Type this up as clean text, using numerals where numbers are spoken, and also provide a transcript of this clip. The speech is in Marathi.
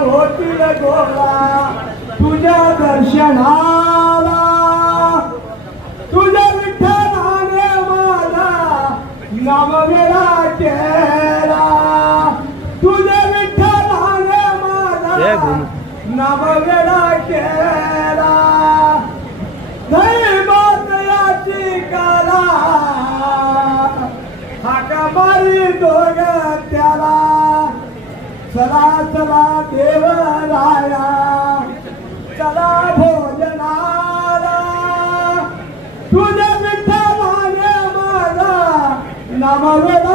होतील गोळा तुझ्या दर्शनाला तुझ्या विठ्ठलाने माझा नामवेडा केला तुझ्या विठ्ठलाने माझा नामवेडा केला नाही बातयाची काला हाका मारी दोघ त्याला चला चला देवराया चला भोजनाला तुझ्या विठ्ठलाने माझा नामवेडा